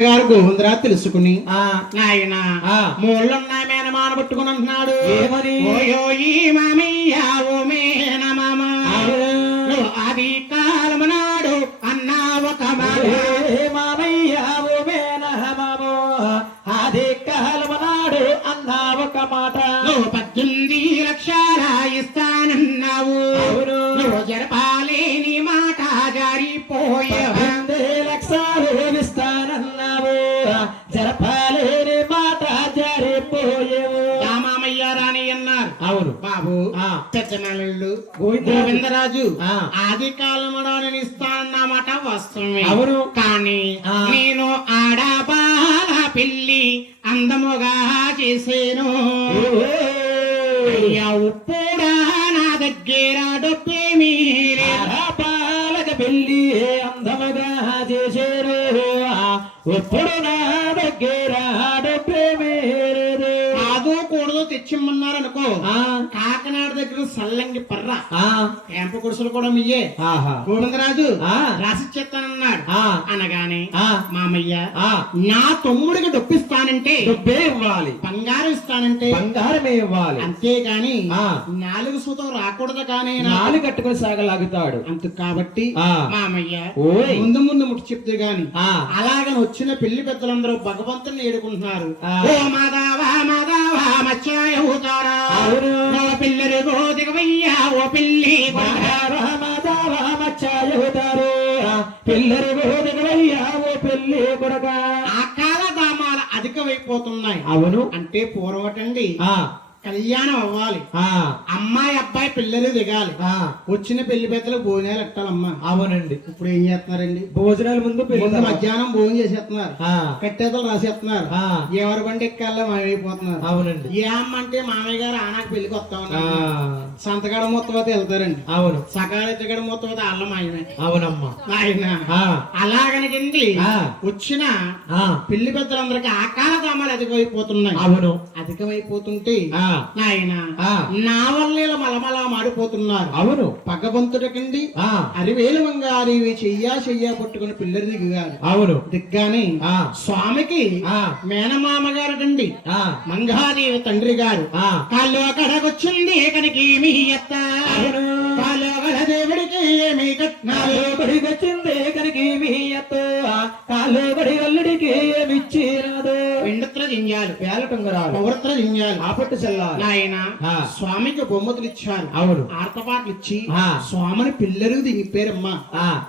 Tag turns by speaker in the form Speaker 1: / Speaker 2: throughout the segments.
Speaker 1: గారు గోవిందరా తెలుసుకుని
Speaker 2: ఆ
Speaker 1: నాయన
Speaker 2: ఆ.
Speaker 1: మూళ్ళున్న మేనమాన పట్టుకుని అంటున్నాడు. ఆది కాలము నాడు అన్నా ఒక
Speaker 2: మేనమామో ఆది కాలమనాడు అన్న ఒక మాట.
Speaker 1: పద్దెనిమిది లక్షల ఇస్తానన్నావు.
Speaker 2: అవును. గోవిందరాజు.
Speaker 1: ఆది కాలంలో నేను ఇస్తానన్నమాట వాస్తవమే
Speaker 2: అవును.
Speaker 1: కానీ. నేను ఆడబాల పిల్లి అందముగా చేసేను అయ్యా ఉప్పుడా నా దగ్గర డొప్పేమీ.
Speaker 2: పాలక పెళ్ళి అందముగా చేసేరు ఎప్పుడు నా
Speaker 1: సల్లంగి పర్ర. క్యాంపు కురుసులు కూడా మీయే.
Speaker 2: ఆహా,
Speaker 1: గోవిందరాజు. రాసిచ్చేస్తానన్నాడు.
Speaker 2: ఆ,
Speaker 1: అనగానే
Speaker 2: ఆ,
Speaker 1: మామయ్య
Speaker 2: ఆ,
Speaker 1: నా తమ్ముడికి డొప్పిస్తానంటే
Speaker 2: డబ్బే ఇవ్వాలి.
Speaker 1: బంగారం ఇస్తానంటే
Speaker 2: బంగారమే ఇవ్వాలి.
Speaker 1: అంతేగాని
Speaker 2: ఆ.
Speaker 1: నాలుగు సూతం రాకూడదు కానీ నా-
Speaker 2: నాలు కట్టుకుని సాగలాగుతాడు.
Speaker 1: అంత కాబట్టి. మామయ్య. ముందు ముందు ముట్టి చెప్తే గాని
Speaker 2: ఆ,
Speaker 1: అలాగని వచ్చిన పెళ్ళి పెద్దలందరూ భగవంతుని ఏడుకుంటున్నారు. ఓ మచ్చాయవుతారా
Speaker 2: అవును.
Speaker 1: ఓ పిల్లలు గోదిగవయ్యా ఓ పిల్లి కొడకా.
Speaker 2: రామచాయుతారు పిల్లరి బోధనయ్యా ఓ పెళ్ళి కొడక.
Speaker 1: ఆ కాలదామాలు అధికమైపోతున్నాయి.
Speaker 2: అవును.
Speaker 1: అంటే పూర్వటండి.
Speaker 2: ఆ.
Speaker 1: కళ్యాణం అవ్వాలి
Speaker 2: ఆ.
Speaker 1: అమ్మాయి అబ్బాయి పిల్లలు దిగాలి. వచ్చిన పెళ్ళి పెద్దలు భోజనాలు ఎట్టాలమ్మా?
Speaker 2: అవునండి.
Speaker 1: ఇప్పుడు ఏం చేస్తున్నారండి?
Speaker 2: భోజనాల ముందు పెళ్ళి
Speaker 1: ముందు. మధ్యాహ్నం భోజనం చేసేస్తున్నారు. కట్టేతలు రాసేస్తున్నారు. ఎవరి బండి ఎక్కాలో మామైపోతున్నారు
Speaker 2: అవునండి.
Speaker 1: ఏ అమ్మ అంటే మామయ్య గారు ఆనాకు పెళ్ళికి వస్తా
Speaker 2: ఆ,
Speaker 1: ఉన్నారు సంతకాడ మొత్తవత వెళ్తారండి.
Speaker 2: అవును.
Speaker 1: సకాల ఎత్తగడ మొత్తవత అల్లం ఆయనే
Speaker 2: అవునమ్మా.
Speaker 1: ఆయన అలాగనకండి. వచ్చిన
Speaker 2: ఆ,
Speaker 1: పెళ్ళి పెద్దలందరికీ ఆకాల దామాలు అధికమైపోతున్నాయి.
Speaker 2: అవును.
Speaker 1: అధికమైపోతుంటే నాయన. నా వల్లే మలమలా మాడిపోతున్నారు
Speaker 2: అవును.
Speaker 1: భగవంతుడికండి
Speaker 2: ఆ,
Speaker 1: అరివేలు వంగారి చెయ్యా చెయ్యా పట్టుకుని పిల్లలు దిగారు.
Speaker 2: అవును.
Speaker 1: దిగ్గానే
Speaker 2: ఆ,
Speaker 1: స్వామికి
Speaker 2: ఆ,
Speaker 1: మేనమామ గారటండి
Speaker 2: ఆ,
Speaker 1: మంగాదేవి తండ్రి గారు
Speaker 2: ఆ,
Speaker 1: కాళ్ళు అక్కడకొచ్చింది కనికి ఏమి ఎత్త. కాళ్ళు గల దేవుడికి ఏమి కట్నాలు
Speaker 2: కాలు బడి వచ్చింది కనికి మీ అత్త కాలు బడి అల్లుడికి
Speaker 1: వెండుత్ర జింజాలు
Speaker 2: వేల టొంగరాలు
Speaker 1: పౌరత్ర జింజాలు
Speaker 2: ఆపట్టు చెల్లాలి.
Speaker 1: నాయన. స్వామికి బొమ్మతులు ఇచ్చారు
Speaker 2: అవును.
Speaker 1: ఆర్తపాట్లు ఇచ్చి. స్వామిని పిల్లలు దిగిపోయారమ్మా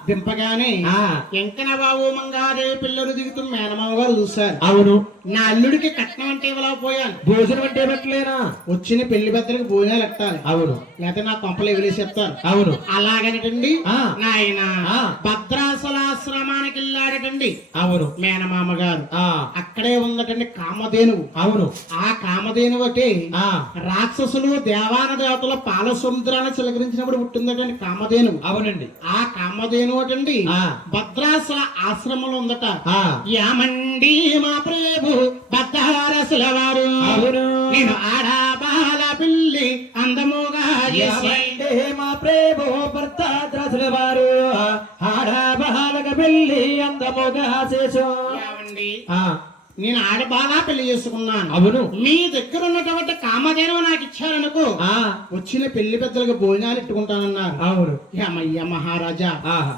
Speaker 1: దింపగానే
Speaker 2: ఆ,
Speaker 1: ఎంకన బాబు మంగాదేవి పిల్లలు దిగుతూ మేనమామ గారు చూశారు.
Speaker 2: అవును.
Speaker 1: నా అల్లుడికి కట్నం అంటే ఇవ్వలేకపోయాను
Speaker 2: భోజనం అంటే పెట్టలేనా
Speaker 1: వచ్చిన పెళ్ళి పెద్దలకు భోజనాలు ఎట్టాలి
Speaker 2: అవును.
Speaker 1: లేకపోతే నా కొంపలు ఎగిలేసేస్తారు
Speaker 2: అవును.
Speaker 1: అలాగనటండి. నాయన
Speaker 2: ఆ.
Speaker 1: భద్రాసలాశ్రమానికి వెళ్ళాడటండి.
Speaker 2: అవును.
Speaker 1: మేనమామ గారు.
Speaker 2: ఆ,
Speaker 1: అక్కడే ఉందటండి కామధేనువు.
Speaker 2: అవును.
Speaker 1: ఆ కామధేనువు అంటే
Speaker 2: ఆ,
Speaker 1: రాక్షసులు దేవాన దేవతల పాల సముద్రాన్ని చిలకరించినప్పుడు పుట్టిందటండి కామధేనువు.
Speaker 2: అవునండి.
Speaker 1: ఆ కామధేనువు అటండి
Speaker 2: ఆ.
Speaker 1: భద్రాసల ఆశ్రమంలో ఉందట.
Speaker 2: ఆ,
Speaker 1: యామండి మా ప్రేభు భద్రారసుల వారు. నేను ఆడాబాల పిల్లి అందముగా
Speaker 2: మా ప్రేమో భర్త వారు. ఆడ బాలక పెళ్ళి అందముగా చేసు
Speaker 1: ఆడబాల పెళ్ళి చేసుకున్నాను.
Speaker 2: అవును.
Speaker 1: మీ దగ్గర ఉన్నటువంటి కామధేనువు నాకు ఇచ్చారనుకో
Speaker 2: ఆ,
Speaker 1: వచ్చిన పెళ్ళి పెద్దలకు భోజనాలు ఇట్టుకుంటానన్నారు.
Speaker 2: అవును.
Speaker 1: యామయ్య మహారాజా.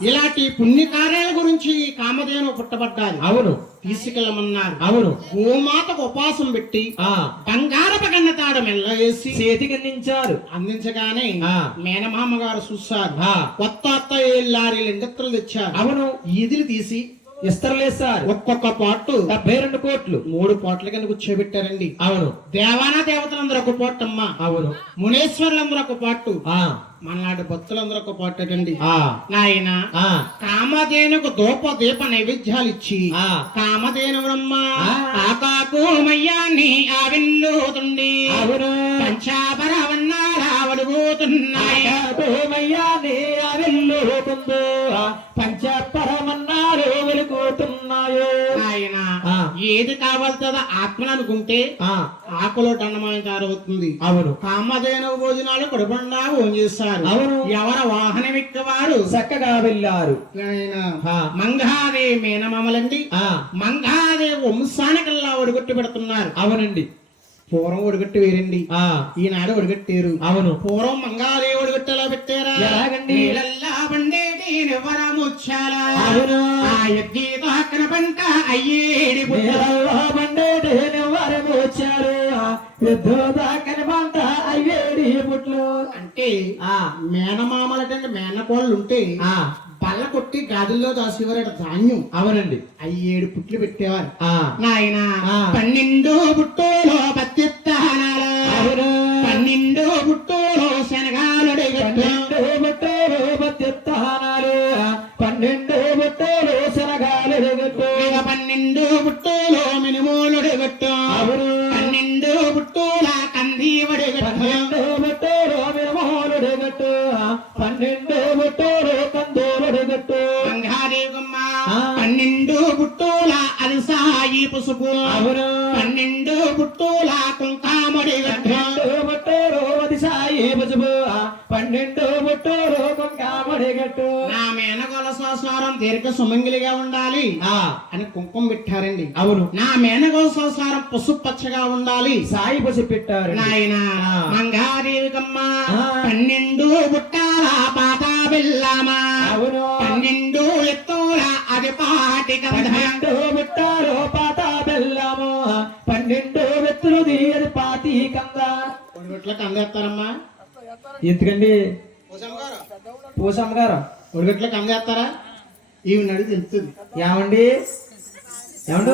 Speaker 1: ఇలాంటి పుణ్య కార్యాల గురించి కామధేను పుట్టబడ్డాలి
Speaker 2: అవును.
Speaker 1: తీసుకెళ్ళమన్నారు.
Speaker 2: అవును.
Speaker 1: గోమాతకు ఉపాసం పెట్టి
Speaker 2: ఆ.
Speaker 1: బంగారపు మెల్ల వేసి
Speaker 2: చేతికి అందించారు
Speaker 1: అందించగానే. మేనమామ గారు చూస్తారు కొత్త అత్త లారీలు ఎండెత్తలు తెచ్చారు.
Speaker 2: అవును.
Speaker 1: ఈదిలు తీసి
Speaker 2: ఇస్తరలేసారు
Speaker 1: ఒక్కొక్క పాటు
Speaker 2: డెబ్బై రెండు కోట్లు.
Speaker 1: మూడు పాటల కింద కూర్చోబెట్టారండి.
Speaker 2: అవును.
Speaker 1: దేవానా దేవతలందరూ ఒక పాటు అమ్మ
Speaker 2: అవును.
Speaker 1: మునేశ్వర్లందరూ ఒక పాటు.
Speaker 2: ఆ.
Speaker 1: మనలాంటి భక్తులందరూ ఒక పాటండి
Speaker 2: ఆ.
Speaker 1: నాయన
Speaker 2: ఆ.
Speaker 1: కామధేనుకు దూప దీప నైవేద్యాలు ఇచ్చి
Speaker 2: ఆ.
Speaker 1: కామధేను బ్రహ్మ
Speaker 2: ఆ.
Speaker 1: ఆకాకు మయ్యాన్ని ఆవిల్లుతుంది ఏది కావాల్సిందో ఆత్మను అనుకుంటే
Speaker 2: ఆ.
Speaker 1: ఆకులో దండమాయం తయారవుతుంది.
Speaker 2: అవును.
Speaker 1: కామధేను భోజనాలు భోజనం చేస్తారు
Speaker 2: అవును.
Speaker 1: ఎవర వాహనం ఎక్కవారు
Speaker 2: చక్కగా వెళ్ళారు.
Speaker 1: మంగాదే మేనమామలండి.
Speaker 2: ఆ.
Speaker 1: మంగా వంశానికల్లా ఒడిగొట్టి పెడుతున్నారు.
Speaker 2: అవునండి.
Speaker 1: పూర్వం ఒడిగొట్టి వేరండి.
Speaker 2: ఆ.
Speaker 1: ఈనాడు ఒడిగట్టేరు.
Speaker 2: అవును.
Speaker 1: పూర్వం మంగాదే ఒడిగొట్టి ఎలా పెట్టారా?
Speaker 2: ఎలాగండి? అవును.
Speaker 1: ఆ ఎద్దీతో అక్కన పంట అయ్యేడి
Speaker 2: పంట పుట్లు
Speaker 1: అంటే
Speaker 2: ఆ
Speaker 1: మేనమామలటండి మేనకోళ్ళు ఉంటే
Speaker 2: ఆ.
Speaker 1: బల్ల కొట్టి గాదుల్లో దాసేవారట ధాన్యం.
Speaker 2: అవునండి.
Speaker 1: అయ్యేడు పుట్లు పెట్టేవారు. నాయన. పన్నెండు బుట్టోలో పత్తిత్తనాల. పన్నెండు బుట్టోలో పసుపు
Speaker 2: అవును?
Speaker 1: పన్నెండు బుట్టోల కుంకాముడి గట్టు
Speaker 2: సాయి పసుపు పన్నెండు బుట్టలు కొంకామడి గట్టు.
Speaker 1: నా మేనగోల సంసారం దీర్ఘ సుమంగిలిగా ఉండాలి.
Speaker 2: ఆ.
Speaker 1: అని కుంకుమ పెట్టారండి.
Speaker 2: అవును.
Speaker 1: నా మేనగోల సంసారం పసుపు పచ్చగా ఉండాలి.
Speaker 2: సాయి పసి పెట్టారు.
Speaker 1: నాయన. మంగాదేవికమ్మ. పన్నెండు బుట్టాల పాత బిల్లమా
Speaker 2: అవును.
Speaker 1: పన్నెండు ఎత్తుల అది పాటి కంద
Speaker 2: పన్నెండు బుట్టాలు పాత పన్నెండు వెత్తులు తీయది పాతి కంద
Speaker 1: ఒడిగట్ల కందేస్తారమ్మా
Speaker 2: ఎందుకండి? పూసమ్మ గారు.
Speaker 1: ఒడిగట్ల కందేస్తారా ఈవి నడి తెలుస్తుంది
Speaker 2: ఏమండి? ఏమండి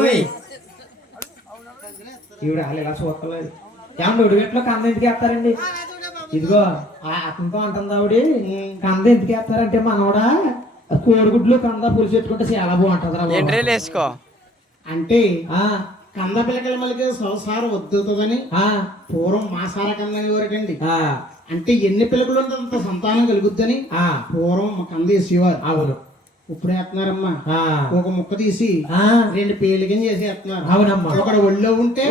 Speaker 2: ఈవిడ వాళ్ళు ఇలా చూడలేదు ఏమండి ఉడిగట్లో కంద ఎందుకు వేస్తారండి? ఇదిగో ఆ అతనితో అంటుంది ఆవిడ కంద ఎందుకు వేస్తారంటే మనోడా కోడిగుడ్లు కంద పులుసు పెట్టుకుంటే చాలా బాగుంటది రా
Speaker 1: అంటే
Speaker 2: ఆ,
Speaker 1: కంద పిల్లకల మళ్ళీ సంసారం వద్దుతుందని
Speaker 2: ఆ,
Speaker 1: పూర్వం మాసార కందని వరకండి
Speaker 2: ఆ,
Speaker 1: అంటే ఎన్ని పిల్లకలు ఉంటే అంత సంతానం కలుగుద్దని
Speaker 2: ఆ,
Speaker 1: పూర్వం కంద వేసేవారు
Speaker 2: అవును.
Speaker 1: ఇప్పుడు వేస్తున్నారమ్మా.
Speaker 2: ఆ,
Speaker 1: ఒక ముక్క తీసి
Speaker 2: ఆ,
Speaker 1: రెండు పేలికని చేసేస్తున్నారు.
Speaker 2: అవునమ్మా.
Speaker 1: ఒకడ ఒళ్ళో ఉంటే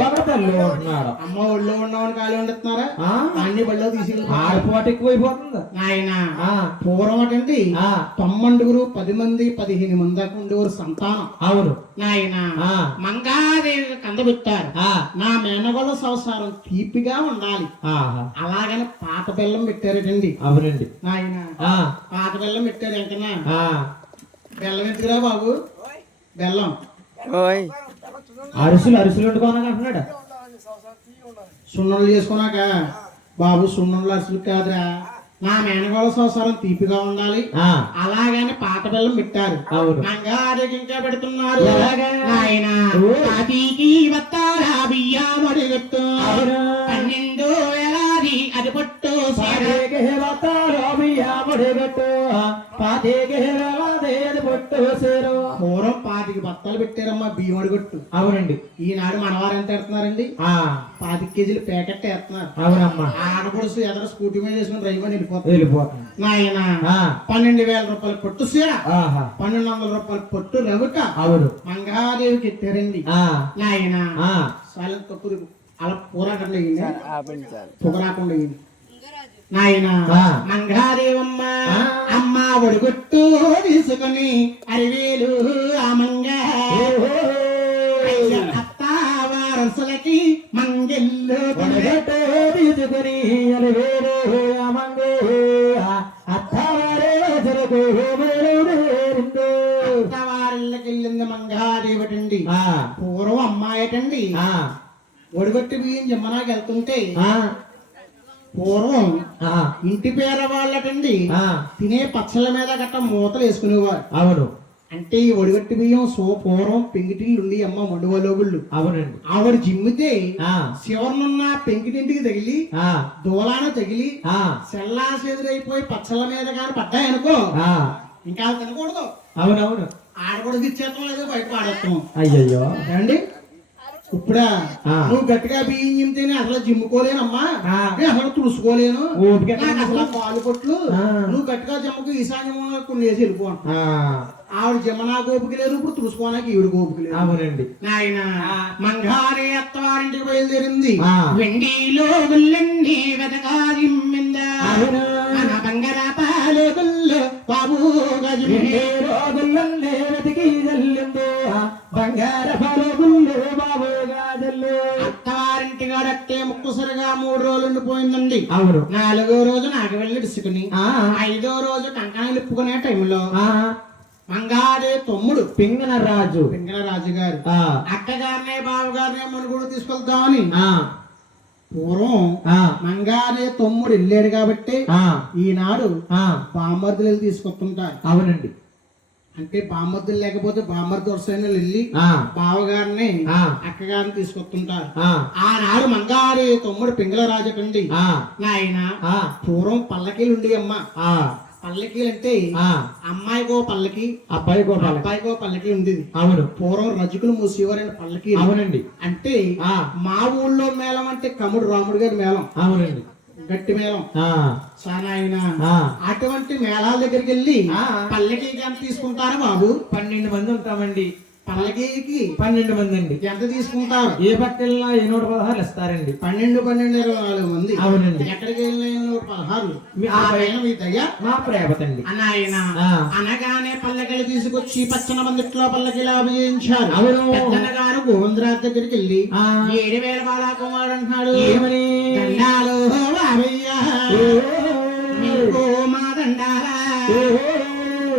Speaker 1: అమ్మ ఒళ్ళో ఉన్నామని ఖాళీ వండుతున్నారా?
Speaker 2: ఆ,
Speaker 1: అన్ని బళ్ళో తీసి
Speaker 2: ఆడిపోటు ఎక్కువైపోతుంది.
Speaker 1: నాయన
Speaker 2: ఆ,
Speaker 1: పూర్వం అటండి
Speaker 2: ఆ,
Speaker 1: తొమ్మండుగురు పది మంది పదిహేను మంది దాకా ఉండేవారు సంతానం.
Speaker 2: అవును.
Speaker 1: నాయన
Speaker 2: ఆ,
Speaker 1: మంగాదేవి కంద పెట్టారు.
Speaker 2: ఆ,
Speaker 1: నా మేనగోళ్ళ సంసారం తీపిగా ఉండాలి. అలాగని పాత బెల్లం పెట్టారటండి.
Speaker 2: అవునండి.
Speaker 1: నాయన
Speaker 2: ఆ,
Speaker 1: పాత బెల్లం పెట్టారు ఎంకన్నా బెల్లం ఎందుకురా బాబు? బెల్లం.
Speaker 3: ఓయ్.
Speaker 2: అరుసులు అరుసులు వండుకోనని అంటున్నాడు?
Speaker 1: సున్నులు చేసుకున్నాక బాబు సున్నులు అసలు కాదురా. నా మేనగోళ్ళ సంసారం తీపిగా ఉండాలి. అలాగని పాత బెల్లం పెట్టారు. మంగారెకి ఇంకా పెడుతున్నారు.
Speaker 2: అవును.
Speaker 1: పన్నెండు
Speaker 2: వేలాదేది పొట్టు. సేరు.
Speaker 1: పూర్వం పాతికి బత్తాలు పెట్టారమ్మా బియ్యం అడిగట్టు
Speaker 2: అవునండి.
Speaker 1: ఈనాడు మనవారు ఎంత ఎడుతున్నారండి
Speaker 2: ఆ.
Speaker 1: పాతిక కేజీలు ప్యాకెట్ వేస్తున్నారు
Speaker 2: అవునమ్మా.
Speaker 1: ఆడపడుసు ఎదర స్కూటీ మీద వేసుకుని రైమని నాయన
Speaker 2: ఆ,
Speaker 1: పన్నెండు వేల రూపాయలు పొట్టు సీర.
Speaker 2: ఆహా.
Speaker 1: పన్నెండు వందల రూపాయలు పొట్టు రవిక.
Speaker 2: అవును.
Speaker 1: మంగాదేవికి ఎత్తారండి
Speaker 2: ఆ.
Speaker 1: నాయన తక్కువ అలా పూరాకుండా
Speaker 3: ఆపించాలి
Speaker 1: పొగరాకుండా అయ్యింది. నాయన
Speaker 2: ఆ.
Speaker 1: మంగాదేవమ్మ
Speaker 2: ఆ.
Speaker 1: అమ్మ ఒడిగొట్టు తీసుకొని అరివేలు అత్త వారసులకి మంగెల్లు
Speaker 2: తీసుకుని అమంగు, అత్తవారే
Speaker 1: ఒడిగొట్టి బియ్యం జమ్మనాకి వెళ్తుంటే
Speaker 2: ఆ.
Speaker 1: పూర్వం
Speaker 2: ఆ.
Speaker 1: ఇంటి పేర వాళ్ళటండి
Speaker 2: ఆ.
Speaker 1: తినే పచ్చళ్ళ మీద గట్ట మూతలు వేసుకునేవారు.
Speaker 2: అవును.
Speaker 1: అంటే ఈ ఒడిగట్టి బియ్యం సో పూర్వం పెంకిటిల్లు ఉండి అమ్మ మండువలోగుళ్ళు
Speaker 2: అవునండి.
Speaker 1: ఆవిడ జిమ్మితే
Speaker 2: ఆ.
Speaker 1: శివనున్న పెంకిటింటికి తగిలి
Speaker 2: ఆ.
Speaker 1: దూలాన తగిలి
Speaker 2: ఆ.
Speaker 1: సెల్లా చెదిరైపోయి పచ్చళ్ళ మీద కానీ పడ్డాయనుకో
Speaker 2: ఆ.
Speaker 1: ఇంకా తినకూడదు.
Speaker 2: అవునవును.
Speaker 1: ఆడకూడదు ఇచ్చేస్తాం లేదు బయట పాడేస్తాం.
Speaker 2: అయ్యయ్యో.
Speaker 1: ఏమండి? ఇప్పుడా. నువ్వు గట్టిగా బియ్యం జిమ్మితేనే అసలు జిమ్ముకోలేనమ్మా. నేను అసలు తుడుచుకోలేను. నాకు అసలు పాలు కొట్లు. నువ్వు గట్టిగా జమ్మకు ఈశాన్యంలో కొన్ని వేసి వెళ్ళిపో అంట.
Speaker 2: ఆ.
Speaker 1: ఆవిడ జమనా గోపిక లేదు ఇప్పుడు తుడుచుకోవడానికి ఈవిడ గోపిక లేదు.
Speaker 2: అవునండి.
Speaker 1: నాయన మంగారి అత్తవారింటికి బయలుదేరింది. వెండిలో గుల్లెండి వెతకాదిమ్మిందా
Speaker 2: అవును.
Speaker 1: మన బంగార పాలు గుల్లు బాబు
Speaker 2: రోజులన్నీ వెతికి జల్లిందో?
Speaker 1: అత్తవారింటి గాడట్టే ముక్కుసరిగా మూడు రోజులు ఉండిపోయిందండి
Speaker 2: అవును.
Speaker 1: నాలుగో రోజు నాకు వెళ్ళి ఇసుకుని ఐదో రోజు కంకణం నిప్పుకునే టైంలో
Speaker 2: ఆ,
Speaker 1: మంగాదే తమ్ముడు
Speaker 2: పింగన రాజు.
Speaker 1: పింగళ రాజు గారు అక్కగారినే బావగారినే మునుగుడు తీసుకెళ్తామని.
Speaker 2: ఆ,
Speaker 1: పూర్వం
Speaker 2: ఆ,
Speaker 1: మంగాదే తమ్ముడు వెళ్ళాడు కాబట్టి
Speaker 2: ఆ,
Speaker 1: ఈనాడు
Speaker 2: ఆ,
Speaker 1: బామ్మర్దులు తీసుకొస్తుంటారు.
Speaker 2: అవునండి.
Speaker 1: అంటే బామ్మర్దులు లేకపోతే బామ్మర్ది వరుసైన వెళ్ళి
Speaker 2: ఆ,
Speaker 1: బావగారిని అక్కగారిని తీసుకొస్తుంటారు.
Speaker 2: ఆ,
Speaker 1: ఆనాడు మంగారి తమ్ముడు పింగళ రాజకండి.
Speaker 2: ఆ,
Speaker 1: నాయన
Speaker 2: ఆ,
Speaker 1: పూర్వం పల్లకీలు ఉండి అమ్మ
Speaker 2: ఆ,
Speaker 1: పల్లకీలు అంటే
Speaker 2: ఆ,
Speaker 1: అమ్మాయికో పల్లకి.
Speaker 2: అబ్బాయి గోపాల
Speaker 1: అబ్బాయికో పల్లకి ఉండేది.
Speaker 2: అవును.
Speaker 1: పూర్వం రజకులు మూసేవారండి పల్లకి
Speaker 2: అవునండి.
Speaker 1: అంటే
Speaker 2: ఆ,
Speaker 1: మా ఊళ్ళో మేళం అంటే కమ్ముడు రాముడు గారి మేళం.
Speaker 2: అవునండి.
Speaker 1: గట్టి మేళం.
Speaker 2: ఆ,
Speaker 1: అటువంటి మేళాల దగ్గరికి వెళ్ళి. పల్లకి ఎంత తీసుకుంటారు బాబు?
Speaker 2: పన్నెండు మంది ఉంటామండి.
Speaker 1: పల్లకీకి
Speaker 2: పన్నెండు మంది అండి
Speaker 1: ఎంత తీసుకుంటారు?
Speaker 2: ఏ పక్కన ఏ నూట పదహారు ఇస్తారండి.
Speaker 1: పన్నెండు పన్నెండు ఇరవై నాలుగు మంది.
Speaker 2: అవునండి.
Speaker 1: ఎక్కడికి వెళ్ళిన నూట పదహారు
Speaker 2: మీ-
Speaker 1: దయ్య
Speaker 2: మా ప్రేమతండి
Speaker 1: అనాయన.
Speaker 2: ఆ.
Speaker 1: అనగానే పల్లకిలు తీసుకొచ్చి పచ్చన మందిట్లో పల్లకిలు అభిజయించారు
Speaker 2: అవును.
Speaker 1: గారు గోవిందరాజు దగ్గరికి వెళ్ళి. ఏడు వేల బాలాకుమారు అంటున్నాడు.
Speaker 2: ఏమని?
Speaker 1: దండాలు నీకు మా దండారా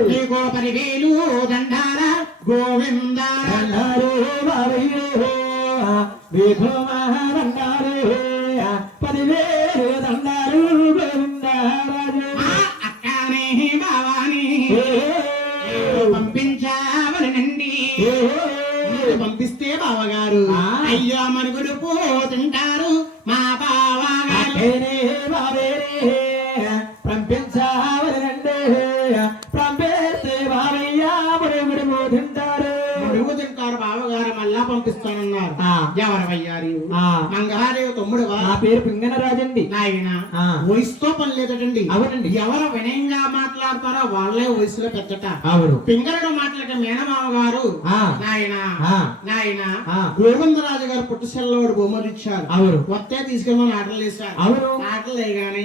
Speaker 1: నీకు పదివేలు దండారా గోవింద
Speaker 2: దండాలు బావయ్యో, మీకు
Speaker 1: పంపిస్తానన్నారు. ఎవరవయ్యారు? తమ్ముడువా?
Speaker 2: నా పేరు పింగన రాజండి
Speaker 1: నాయన. వయసుతో పని లేదటండి.
Speaker 2: అవునండి.
Speaker 1: ఎవరు వినయంగా మాట్లాడతారో వాళ్ళే వయసులో పెద్దట.
Speaker 2: అవును.
Speaker 1: పింగళుడు మాటలకి మేనమామ గారు
Speaker 2: ఆ.
Speaker 1: నాయన
Speaker 2: ఆ.
Speaker 1: నాయన. గోవిందరాజు గారు పుట్టుశెల్లవాడు బొమ్మలు ఇచ్చారు
Speaker 2: అవును.
Speaker 1: వస్తే తీసుకెళ్ళమని ఆటలు వేశారు.
Speaker 2: అవును.
Speaker 1: ఆటలు వేయగానే